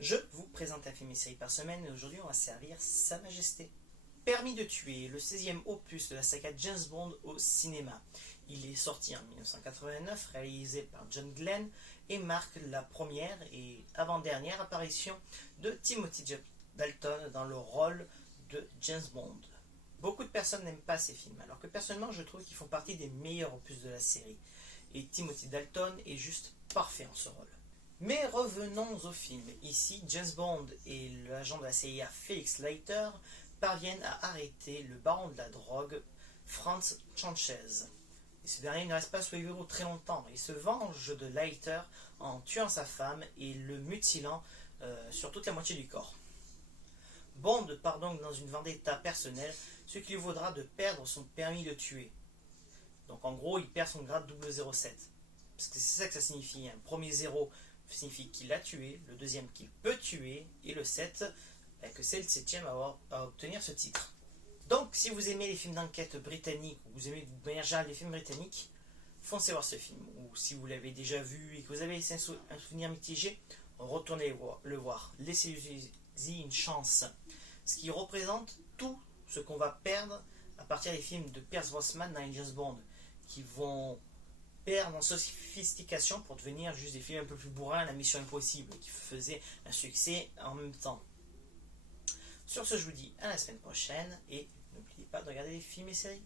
Je vous présente un film et série par semaine et aujourd'hui on va servir Sa Majesté. Permis de tuer, le 16e opus de la saga James Bond au cinéma. Il est sorti en 1989, réalisé par John Glenn et marque la première et avant-dernière apparition de Timothy Dalton dans le rôle de James Bond. Beaucoup de personnes n'aiment pas ces films, alors que personnellement je trouve qu'ils font partie des meilleurs opus de la série. Et Timothy Dalton est juste parfait en ce rôle. Mais revenons au film. Ici, James Bond et l'agent de la CIA Felix Leiter parviennent à arrêter le baron de la drogue, Franz Sanchez. Et ce dernier ne reste pas sous les verrous très longtemps. Il se venge de Leiter en tuant sa femme et le mutilant sur toute la moitié du corps. Bond part donc dans une vendetta personnelle, ce qui lui vaudra de perdre son permis de tuer. Donc en gros, il perd son grade 007. Parce que c'est ça que ça signifie. Un premier 0 signifie qu'il a tué, le deuxième qu'il peut tuer, et le 7, que c'est le 7e à obtenir ce titre. Donc si vous aimez les films d'enquête britanniques, ou vous aimez de manière générale les films britanniques, foncez voir ce film. Ou si vous l'avez déjà vu et que vous avez laissé un souvenir mitigé, retournez le voir. Laissez-y une chance. Ce qui représente tout ce qu'on va perdre à partir des films de Pierce Brosnan dans les James Bond, qui vont perdre en sophistication pour devenir juste des films un peu plus bourrins, La Mission Impossible, qui faisait un succès en même temps. Sur ce, je vous dis à la semaine prochaine et n'oubliez pas de regarder les films et séries.